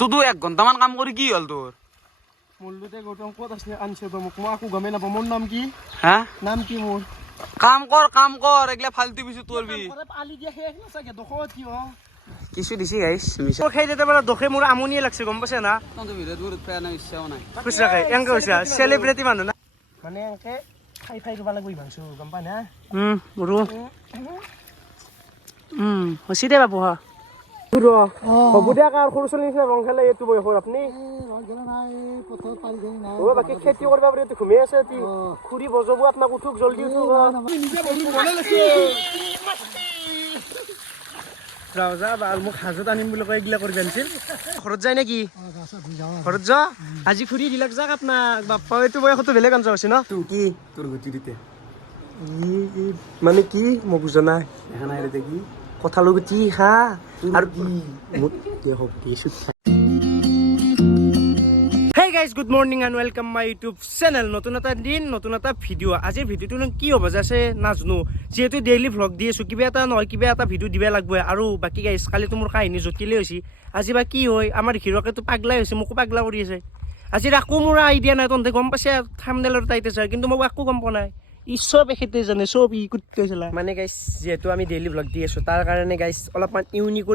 তো 1 ঘন্টামান কাম কৰি কি হ'ল তোৰ মূল্যতে গৌতম ক'ত আছে আনছে তো মোক মই আকো গমে নাপাওঁ মোৰ নাম কি হা নাম কি মোৰ কাম কৰ এগলা ফালতু পিছু তোৰবি পালি দিয়া শেষ নাচাগে দখত কি হ কিছু দিছি গাইছ মিছা সেই যেতে মানে দখে মোৰ আমনিয়ে লাগছে গম পাইছে না তহঁতে ভিডিঅ' দূৰত পেয়া নাই ইচ্ছাও নাই খুচৰাকে এংকে হৈছে চেলিব্ৰিটি মানুহ না মানে এংকে খাই দিব লাগিব ইমানছো গম পাই না মোৰো হৈছে দে বাবু হা হ'ব দিয়া কাৰ সৰু ছোৱালী নিচিনা ৰং খেলে এইটো বয়সৰ আপুনি বাকী খেতি কৰিব পাৰি ঘুমি আছে খুৰি বজাব আপোনাক উঠক জলদি উঠক যাওঁ যা বা মোক হাজত আনিম বুলি কয় এইগিলা কৰি জানিছিল ঘৰত যায় নেকি ঘৰত যা আজি খুৰি দিলাক যাক আপোনাক বাপ্পা এইটো বয়সতো বেলেগ আঞ্জা হৈছে ন কি তোৰ গতি দিতে মানে কি মই বুজা নাই দেখা নাই ৰে কি কঁঠালৰ গুটি খা আৰু Hey guys, good morning and welcome my YouTube channel. নতুন এটা দিন নতুন এটা ভিডিঅ' আজিৰ ভিডিঅ'টো কি হ'ব যাছে নাজানো যেহেতু ডেইলি ভ্লগ দি আছো কিবা এটা নহয় কিবা এটা ভিডিঅ' দিব লাগিব আৰু বাকী গাইছ কালিতো মোৰ কাহিনী জটিলেই হৈছে আজি বা কি হয় আমাৰ হিৰকেতো পাগলাই হৈছে মোকো পাগলা কৰি আছে আজি আকৌ মোৰ আইডিয়া নাই তহঁতে গম পাইছে থাম্বনেইলৰ টাইটেল চাই কিন্তু মই একো গম পোৱা নাই চব এখেতে জানে চব কুটিলা মানে গাইছ যেহেতু আমি ডেইলি ভ্লগ দি আছো তাৰ কাৰণে গাইছ অলপমান ইউনিক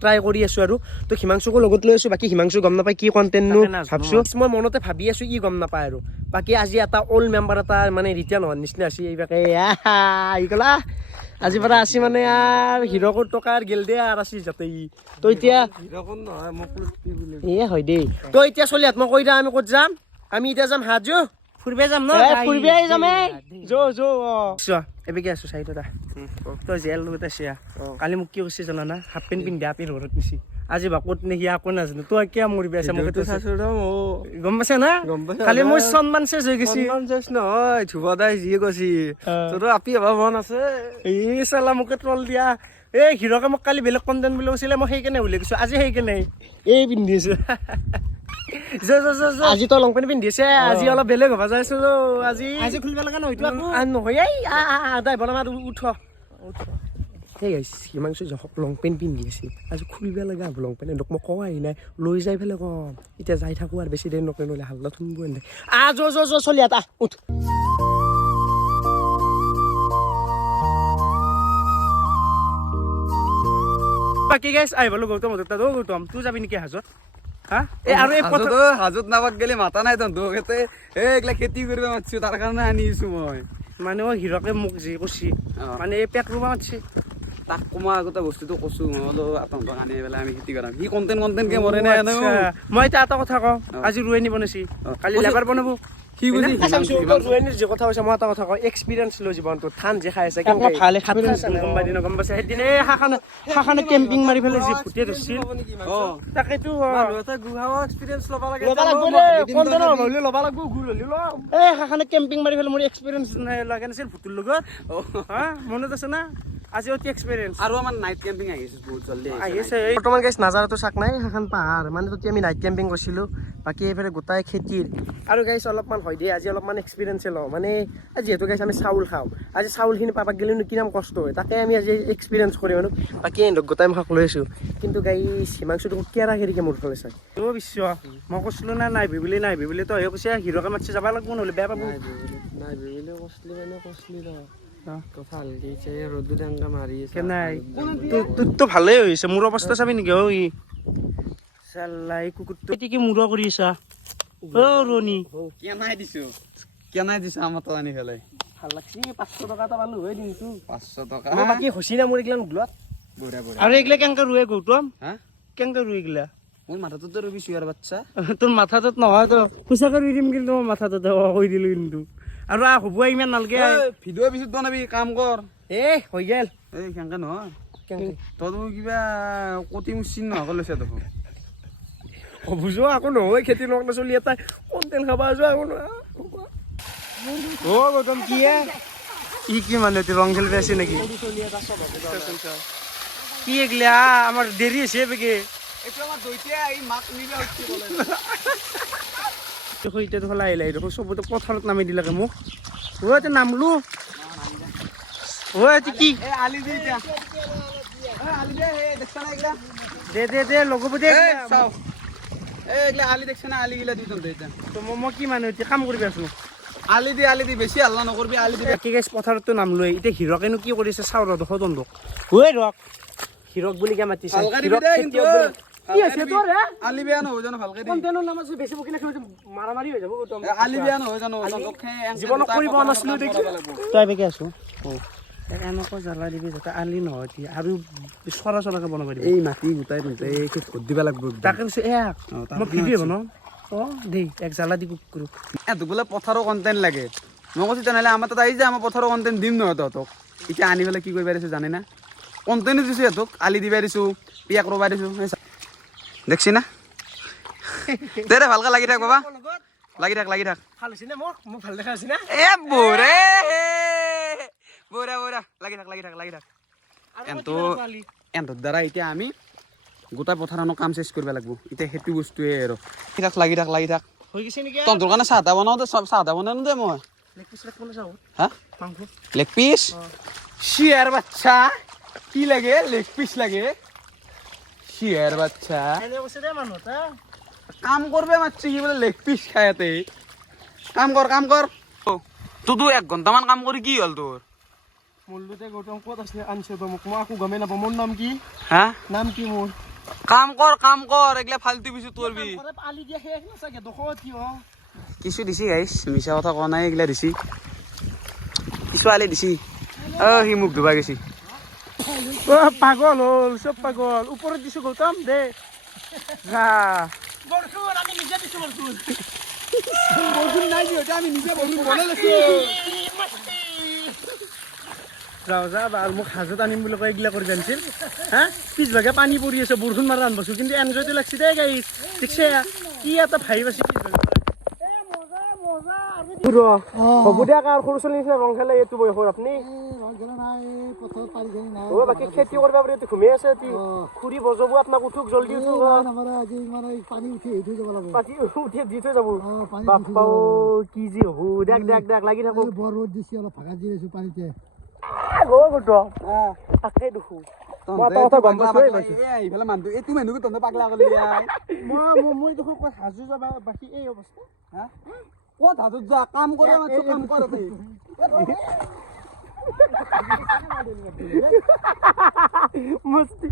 ট্ৰাই কৰি আছো আৰু তো হিমাংশুকো লগত লৈ আছো বাকী হিমাংশু গম নাপায় কি কণ্টেণ্টনো ভাবছো মই মনতে ভাবি আছো ই গম নাপায় আৰু বাকী আজি এটা অল্ড মেম্বাৰ এটা মানে ৰিটাৰ্ণ হোৱাৰ নিচিনা আছে এইবাকে আহি গলা আজি পৰা আছি মানে আৰু হিৰকৰ টকাৰ গেল দে আৰু আছি যাতে ই তো এতিয়া হয় দেই তো এতিয়া চলি হাত মই কৈ দা আমি ক'ত যাম আমি এতিয়া যাম হাজো ফুৰিব যাম ন ফুৰিব যাম এবেগে আছো চাইটো দা তই জেল লগত আছে কালি মোক কি কৈছে জানা না হাফ পেণ্ট পিন্ধি আপি ঘৰত নিছি আজি বা ক'ত নেকি আকৌ নাজানো তই কিয় মৰিবি আছে মোক গম পাইছে না কালি মোৰ সন্মান চেজ হৈ গৈছি নহয় ধুবদাই যিয়ে কৈছি তোৰ আপি হব মন আছে এই চালা মোকে ট্ৰল দিয়া এই হিৰকে মোক কালি বেলেগ কণ্টেণ্ট বুলি কৈছিলে মই সেইকাৰণে উলিয়াই গৈছো আজি সেইকাৰণে এই পিন্ধি আছো আজি তো লং পেণ্ট পিন্ধিছে আজি অলপ বেলেগ হবা যাইছো আজি খুলিব লগা নহয়তো নহয় ড্ৰাইভাৰ আমাৰ উঠ সেই হিমাংশু জহক লং পেণ্ট পিন্ধি আছে আজি খুলিব লগা হ'ব লং পেণ্ট মই কোৱাই নাই লৈ যাই পেলাই কম এতিয়া যাই থাকো আৰু বেছি দেৰি নকৰি নহ'লে হাল্লা থুনবই নাই চলি আতা উঠ বাকী গাইছ আহি পালো গৌতম গৌতম তোৰ যাবি নেকি হাজত হাজত নাপাক গেলে মাতা নাই তহঁতে এইগিলা খেতি কৰিব মাতিছো তাৰ কাৰণে আনিছো মই মানে হিৰকে মোক যি কৈছি মানে পেক ৰুবা মাতিছে তাক কমা আগতে বস্তুটো কৈছো তহঁতক আনি পেলাই আমি খেতি কৰাম সি কণ্টেণ্ট কে মৰে নাই মই এতিয়া এটা কথা কওঁ আজি ৰুৱেনি বনাইছি কালি লেবাৰ বনাব কি বুজি ৰুৱেনিৰ যে কথা কৈছে মই এটা কথা কওঁ এক্সপিৰিয়েঞ্চ লৈ জীৱনটো ধান যে খাই আছে গম পাইছে সেইদিনা শাখানে কেম্পিং মাৰি পেলাই যি ফুটে ধৰিছিল তাকেতো ল'বা লাগব ঘূৰ হলি এই শাখানে কেম্পিং মাৰি পেলাই মোৰ এক্সপিৰিয়েঞ্চ লগা নাছিল ভুটুৰ লগত মনত আছে না আজি অতি এক্সপিৰিয়েঞ্চ আৰু আমাৰ নাইট কেম্পিং আহিছে বহুত জলদি আহিছে বৰ্তমান গাইছ নাজাৰাটো চাক নাই সেইখন পাহাৰ মানে তেতিয়া আমি নাইট কেম্পিং কৰিছিলোঁ বাকী এইফালে গোটাই খেতিৰ আৰু গাইছ অলপমান হয় দেই আজি অলপমান এক্সপিৰিয়েঞ্চে লওঁ মানে যিহেতু গাইছ আমি চাউল খাওঁ আজি চাউলখিনি পাবাক গ'লেনো কিমান কষ্ট হয় তাকে আমি আজি এক্সপিৰিয়েঞ্চ কৰি মানো বাকী এন্দক গোটাই মাক লৈ আছোঁ কিন্তু গাইছ হিমাংশুটো কেৰা কেৰিকে মোৰ ফালে চাই অ' বিশ্ব মই কৈছিলোঁ না নাই বিবুলি তই কৈছে হিৰকে মাতিছে যাব লাগিব নহ'লে বেয়া পাব নাই বিবুলি কৈছিলি তোৰতো ভালেই হৈছে মোৰ অৱস্থা চাবি নেকি অ' ই চাল্লাই কুকুৰটো কি মূৰা কৰি আছা অ' ৰণী কেনাই দিছো আমাৰ তো আনি পেলাই ভাল লাগছি 500 টকা এটা পালো হয় দিনটো 500 টকা বাকী হৈছি না মোৰ এইগিলা নুগলত আৰু এইগিলা কেনেকে ৰুৱে গৌতম কেনেকে ৰুৱে এইগিলা মোৰ মাথাটোতো ৰুবিছো আৰু বাচ্চা তোৰ মাথাটোত নহয় তো পইচাকে ৰুই দিম কিন্তু মই মাথাটোতে কৈ দিলো কিন্তু আৰু হ'ব ইমান নালগে ভিডিঅ' পিছত বনাবি কাম কৰ হৈ গেল কেনেকে নহয় তই কিবা কটি মুচিন নহ'ব লৈছে দেখোন বুজো আকৌ নহয় খেতি নকলে চলি এটা কণ্টেণ্ট খাবা যোৱা আকৌ অ' গৌতম কি মানে ৰং খেলি আছে নেকি কি এগিলা আমাৰ দেৰি হৈছে বেগে দেখো চবতে পথাৰত নামি দিলাকে মোক এতিয়া নামলো কি দে লগব দে এইগিলা আলি দেখছ না আলিগিলা দি তন্তে এতিয়া তো মই কি মানে এতিয়া কাম কৰিবি আছো আলি দি বেছি হাল্লা নকৰবি আলি দি কি গাইছ পথাৰতো নাম লৈ এতিয়া হিৰকেনো কি কৰিছে চাও ৰখ দন্দক ঐ ৰখ হিৰক বুলি কে মাতিছে হিৰক খেতিয়ক বুলি কি আছে তোৰ হে আলি বেয়া নহয় জানো ভালকে দি কন্টেনৰ নাম আছে বেছি বকিলে মাৰামাৰি হৈ যাব আলি বেয়া নহয় জানো তন্দকে জীৱনত কৰিব নাছিলো দেখি তই বেকে আছো এনেকুৱা জ্বালা দিবি যাতে আলি নহয় আৰু চৰাকে বনাব দিবি এই মাটি গোটাই তন্তে এই খুদ দিবা লাগব তাকে কৈছো মই ভিডিঅ' বনাওঁ দেই এক জ্বালা দি কুকুৰ তোক বোলে পথাৰৰ কণ্টেণ্ট লাগে মই কৈছো তেনেহ'লে আমাৰ তাত আহি যে আমাৰ পথাৰৰ কণ্টেণ্ট দিম নহয় তহঁতক এতিয়া আনি পেলাই কি কৰিব পাৰিছো জানে না কণ্টেণ্ট দিছো সিহঁতক আলি দিবা দিছো পিয়াক ৰবা দিছো দেখছি না দে ভালকে লাগি থাক বাবা লাগি থাক ভাল হৈছে নে মোক ভাল দেখা হৈছে না বৰে লাগি থাক এন্তৰ দ্বাৰা এতিয়া আমি গোটাই পথাৰখনৰ কাম চেছ কৰিব লাগিব এতিয়া সেইটো বস্তুৱে আৰু লাগি থাক হৈ গৈছে নেকি তহঁতৰ কাৰণে চাহ বনাওঁ দে দে মই লেগ পিচ শিয়াৰ বাচ্চা কি লাগে লেগ পিচ লাগে শিয়াৰ বাচ্চা কাম কৰবে মাতছি সি বোলে লেগ পিচ খাই ইয়াতে কাম কৰ তোৰতো 1 ঘণ্টামান কাম কৰি কি হ'ল তোৰ মূলতে গৌতম ক'ত আছে আনছে তো মোক মই আকৌ গমে নাপাওঁ মোৰ নাম কি নাম কি মোৰ কাম কৰ এগলা ফালতু পিছু তোৰবি আলি দিয়া শেষ নাচাগে দখত কি কিছু দিছি গাইছ মিছা কথা কোৱা নাই এগলা দিছি কিছু আলি দিছি সি মোক ডুবা গেছি পাগল হ'ল চব পাগল ওপৰত দিছো গৌতম দে আমি নিজে দিছো বৰষুণ নাই দিওঁতে আমি নিজে বৰষুণ বনাই লৈছো যা আৰু মোক হাজত আনিম বুলি কয় এইগিলা কৰি জানিছিল পিছভাগে পানী পৰি আছে বৰষুণ মাৰা আনবাছো কিন্তু এনজয়টো লাগছে দেই গাইছ ঠিকছে কি এটা ভাইব আছে হ'ব দিয়ক আৰু সৰু ছোৱালী নিচিনা ৰং খেলে এইটো বয়সৰ আপুনি বাকী খেতি কৰিব পাৰি ঘুমি আছে খুৰী বজাব আপোনাক উঠক জলদি উঠি দি থৈ যাব বাপ্পাও কি যি হ'ব দেখ লাগি থাকো বৰ ৰ'দ দিছে অলপ ভাগা দি আছো পানীতে মই দেখোন ক'ত হাজু যাবা বাকী এই অৱস্থা ক'ত হাজত যা কাম কৰে কাম কৰ মস্তি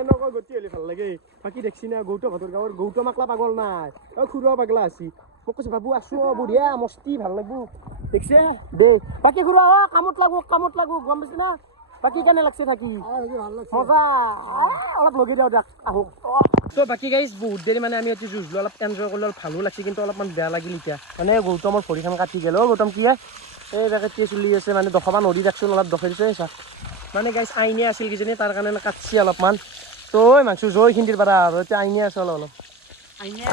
এনেকুৱা গতি হ'লে ভাল লাগে বাকী দেখছি না গৌতম হাতৰ গাঁৱৰ গৌতম আকলা পাগল নাই খুৰা পাগলা আছি মোক কৈছে বাবু আছো বঢ়িয়া মস্তি ভাল লাগব দেখছে দে বাকী খুৰা কামত লাগো গম পাইছে না বাকী কেনে লাগছে থাকি মজা অলপ লগাই দিওঁ দিয়ক আহক তো বাকী গাইজ বহুত দেৰি মানে আমি ইয়াতে যুঁজলো অলপ এনজয় কৰিলো অলপ ভালো লাগছে কিন্তু অলপমান বেয়া লাগিল এতিয়া মানে গৌতমৰ ভৰিখন কাটি গ'ল গৌতম কি এই জেগাত চলি আছে মানে দখবা নদী দেখছোন অলপ দখাই দিছে চা মানে গাইজ আইনে আছিল কিজানি তাৰ কাৰণে কাটছি অলপমান তো মাংস জয় খিন্দিৰ পৰা আৰু এতিয়া আইনে আছে অলপ আইনে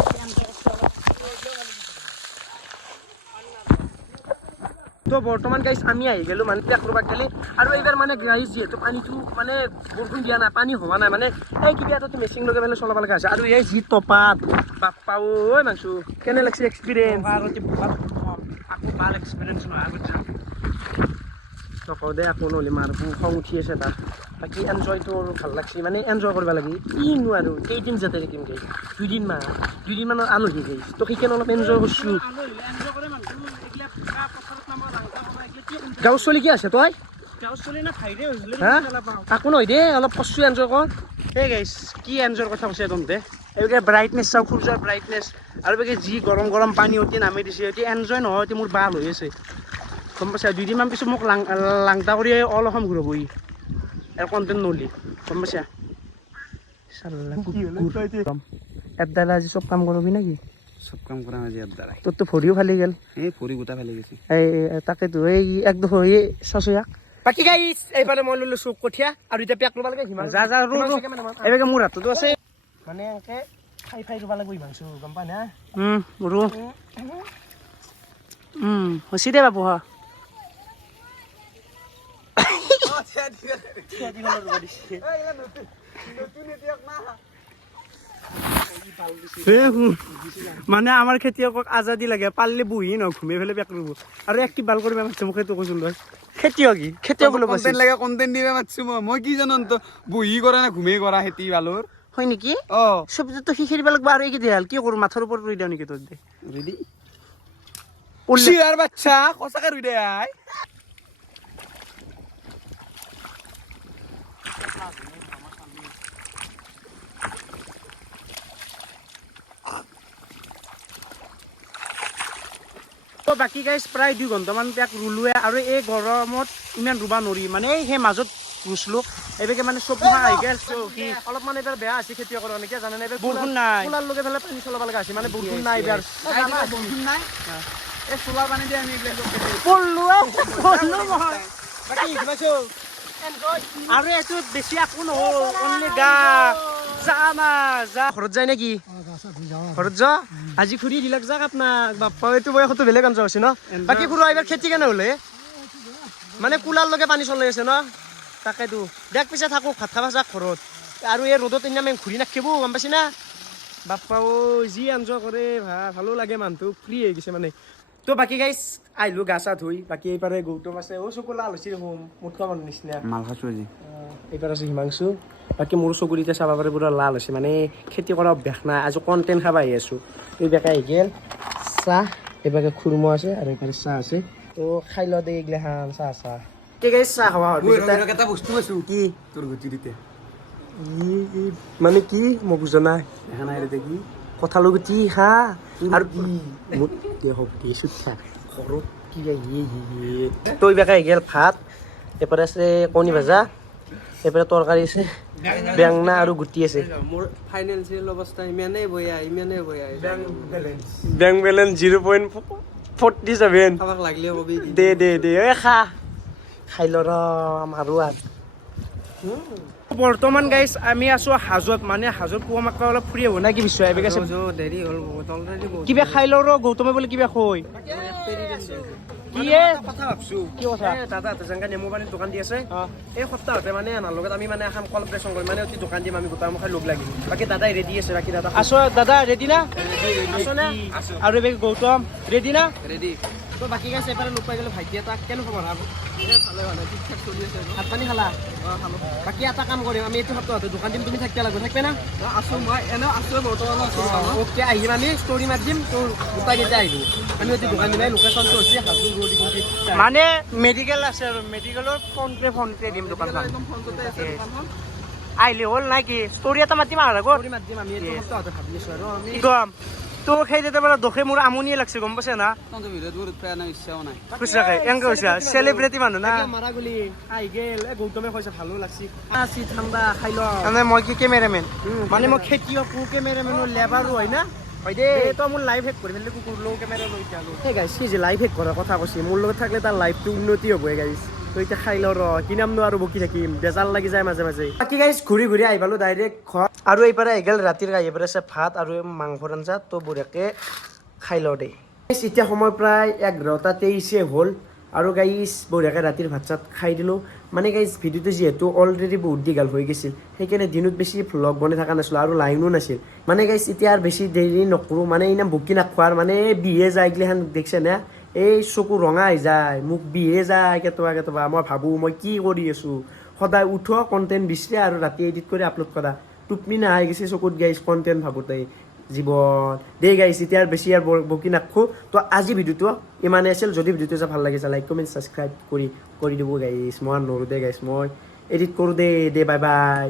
তো বৰ্তমান গাইছ আমি আহি গেলো মানে পেক ৰুবাক গেলি আৰু এইবাৰ মানে গাইছ যিহেতু পানীটো মানে বৰষুণ দিয়া নাই পানী হোৱা নাই মানে এই কিবা এটা মেচিন লগাই পেলাই চলাব লগা হৈছে আৰু এই যি টপাত বাপ্পা ঐ মাংস কেনে লাগছে এক্সপিৰিয়েঞ্চ আকৌ ভাল এক্সপিৰিয়েঞ্চ নহয় আগত যাম নকওঁ দে আকৌ নহ'লে মাৰ খং উঠি আছে তাত বাকী এনজয়টো আৰু ভাল লাগছে মানে এনজয় কৰিব লাগে কিনো আৰু কেইদিন যাতে থাকিম গাইছ দুদিনমানৰ আলহী গাইছ তো সেইকাৰণে অলপ এনজয় কৰিছোঁ গাঁৱৰ চলি কি আছে তই আকৌ নহয় দেই অলপ কষ্ট এনজয় কৰ এই গাইছ কি এনজয়ৰ কথা কৈছে তহঁতে এইবাৰ ব্ৰাইটনেছ চাওঁ সূৰ্যৰ ব্ৰাইটনেছ আৰু বাকী যি গৰম পানী অতি নামি দিছে এতিয়া এনজয় নহয় এতিয়া মোৰ বাল হৈ আছে গম পাইছা দুদিনমান পিছত মোক লাংটা কৰি অল অসম ঘূৰাব ই আৰু কণ্টেণ্ট নলি গম পাইছা এদালা আজি চব কাম কৰিবি নেকি চব কাম কৰা আজি দ্বাৰাই তোৰতো ভৰিও ফালি গেল এই ভৰি গোটা ফালি গৈছে এই তাকেতো এই একদম এই চাচুয়াক বাকী গাইছ এইফালে মই ললো চুক কঠীয়া আৰু এতিয়া পেক ল'ব লাগে সিমান যা এইভাগে মোৰ হাততো আছে মানে এনেকে খাই ৰুব লাগিব ইমানছো গম পা না ৰু হৈছে দে বাবু হা মানে আমাৰ খেতিয়কক আজাদি লাগে পাৰলে বহি ন ঘুমে ফেলে পেক ৰুব আৰু এক কি ভাল কৰিব মাতিছে মোক সেইটো কৈছো খেতিয়ক বোলো কণ্টেণ্ট লাগে কণ্টেণ্ট দিবা মাতিছো মই কি জানো বহি কৰা না ঘুমে কৰা খেতি বালৰ হয় নেকি অ চব্জিটো সি খেলিব লাগব আৰু এই কি দিয়াল কি কৰো মাথাৰ ওপৰত ৰুই দিওঁ নেকি তোৰ দে ৰেডি পল্লি চিয়াৰ বাচ্চা সঁচাকে ৰুই দে আই তো বাকী গাইজ প্ৰায় 2 ঘণ্টামান তাক ৰুলোৱে আৰু এই গৰমত ইমান ৰুবা নোৱাৰি মানে সেই মাজত ৰুছিলো এইবাকে মানে চব মাহ আহি গেল কি অলপমান এইবাৰ বেয়া আছে খেতিয়কৰ কাৰণে কিয় জানে এইবাৰ বৰষুণ নাই কুলাৰ লগে ফেলে পানী চলাব লগা আছে মানে বৰষুণ নাই এইবাৰ বৰষুণ নাই এই চোলাৰ পানী দিয়ে আমি এইবিলাক পল্লো মই বাকী ঘুমাইছো আৰু এইটো বেছি একো নহ'ল অনলি গা যা ঘৰত যায় নেকি ঘৰত যা আজি খুৰী দিলাক যাক আপোনাক বাপ্পা এইটো বয়সতো বেলেগ আঞ্চা হৈছে ন বাকী খুৰা এইবাৰ খেতি কেনে হ'লে মানে কুলাৰ লগে পানী চলাই আছে ন তাকেতো দেখ পিছে থাকোঁ ভাত খাবা যাক ঘৰত আৰু এই ৰ'দত এনে আমি ঘূৰি নাখিব গম পাইছি না বাপ্পা যি আঞ্জা কৰে ভালো লাগে মানুহটো ফ্ৰী হৈ গৈছে মানে তো বাকী গাইজ আহিলোঁ গা চা ধুই বাকী এইবাৰে গৌতম আছে চকু লাল হৈছে দেখোন মুঠা মানুহ নিচিনা মাল খাইছো আজি এইবাৰ আছে হিমাংশু বাকী মোৰ চকুৰ এতিয়া চাব পাৰে পুৰা লাল হৈছে মানে খেতি কৰা অভ্যাস নাই আজি কণ্টেণ্ট খাব আহি আছোঁ এইবাকে আহি গেল চাহ এইবাকে খুৰমা আছে আৰু এইবাৰে চাহ আছে তো খাই লওঁ দে এইগিলা খান চাহ কি গাইজ চাহ খাৱা এটা বস্তু আছো কি তোৰ গুটি দিতে মানে কি মই বুজা নাই দেখা নাই ৰে কি কঁঠালৰ গুটি খা আৰু মোৰ দেহক দিছোঁ ঘৰত কি তো এইবাকে আহি গেল ভাত এবাৰে আছে কণী ভাজা এবাৰে তৰকাৰী আছে বেঙনা আৰু গুটি আছে মোৰ ফাইনেন্সিয়েল অৱস্থা ইমানেই বয়া বেংক বেলেঞ্চ 0.47 কাবাক লাগিলে কবি দে খাই ল মাৰো বৰ্তমান গাইজ আমি আছো হাজোত মানে হাজোত পুৱা মাকা অলপ ফুৰি আহো না কি বিশ্বয় দেৰি হ'ল বহুত অলৰেডি কিবা খাই ল গৌতমে বোলে কিবা খৈ কি কথা ভাবছো কি কথা দাদা যেনেকৈ নেমু পানীৰ দোকান দি আছে এই সপ্তাহতে মানে আমাৰ লগত আমি মানে এখন কলপ্ৰেচন কৰিম মানে অতি দোকান দিম আমি গোটাই মুখাই লগ লাগিম বাকী দাদাই ৰেডি আছে বাকী দাদা আছো দাদা ৰেডি না আছো না আৰু এইবাৰ গৌতম ৰেডি না ৰেডি তো বাকী গাইছে এবাৰে লগ পাই গ'লে ভাইটি এটা কেনে খবৰ হ'ব ভালে ঠিক ঠাক চলি আছে ভাত পানী খালা বাকী এটা কাম কৰিম আমি এইটো সপ্তাহতে দোকান দিম তুমি থাকিব লাগিব থাকিবে না আছো মই এনেও আছো বৰ্তমান আছো ওকে আহিম আমি ষ্টৰি মাৰি দিম তোৰ গোটাকেইটা আহিব আমি অতি দোকান দিম লোকেশ্যনটো হৈছে হাজো ৰোড মানে মেডিকেল আছে আৰু মেডিকেলৰ ফোনপে দিম দোকানখন একদম ফোনটোতে আছে দোকানখন আহিলে হ'ল নাই কি ষ্টৰি এটা মাতিম আৰু আগত কৰি মাত দিম আমি এইটো সপ্তাহতে ভাবি আছো আৰু আমি কি কম তো সেই যেতিয়া মানে দোষে মোৰ আমনিয়ে লাগছে গম পাইছে না তহঁতৰ ভিডিঅ'ত মোৰ উৎপাদন ইচ্ছাও নাই খুচৰাকে এনেকৈ হৈছে চেলিব্ৰিটি মানুহ না মাৰা গলি আহি গেল গৌতমে কৈছে ভালো লাগছি আছি ঠাণ্ডা খাই ল মানে মই কি কেমেৰামেন মানে মই খেতিয়কো কেমেৰামেনো লেবাৰো হয় না হয় দেই তো মোৰ লাইফ হেক কৰি ফেলে কুকুৰ লো কেমেৰা লৈ যালো সেই গাইছ সি যে লাইফ হেক কৰাৰ কথা কৈছে মোৰ লগত থাকিলে তাৰ লাইফটো উন্নতি হ'ব গাইছ তো এতিয়া খাই ল কি নাম নো আৰু বকি থাকিম বেজাল লাগি যায় মাজে মাজে বাকী গাইছ ঘূৰি ঘূৰি আহি পালো ডাইৰেক্ট ঘৰ আৰু এইপাৰে আহি গ'ল ৰাতিৰ আহি পাৰে আছে ভাত আৰু মাংসৰ আঞ্জা তো বঢ়িয়াকৈ খাই লওঁ দেই এতিয়া সময় প্ৰায় 11:23 হ'ল আৰু গাইছ বঢ়িয়াকৈ ৰাতিৰ ভাত চাত খাই দিলোঁ মানে গাইছ ভিডিঅ'টো যিহেতু অলৰেডি বহুত দীঘল হৈ গৈছিল সেইকাৰণে দিনত বেছি ভ্লগ বনাই থকা নাছিলোঁ আৰু লাইনো নাছিল মানে গাইছ এতিয়া আৰু বেছি দেৰি নকৰোঁ মানে ইমান বকি নাখোৱাৰ মানে বিহে যায় এইগিলাখান দেখিছে না এই চকু ৰঙা হৈ যায় মোক বিহে যায় কেতিয়াবা মই ভাবোঁ মই কি কৰি আছোঁ সদায় উঠোৱা কণ্টেণ্ট বিচাৰে আৰু ৰাতি এডিট কৰি আপলোড কৰা টোপনি নাহাই গৈছে চকুত গাইছ কণ্টেণ্ট ভাবোঁতে জীৱন দেই গাইছ এতিয়া আৰু বেছি আৰু বকি নাখোঁ তো আজি ভিডিঅ'টো ইমানে আছিল যদি ভিডিঅ'টো ভাল লাগিছে লাইক কমেণ্ট ছাবস্ক্ৰাইব কৰি দিব গাইছ মই নৰোঁ দে গাইছ মই এডিট কৰোঁ দে বাই বাই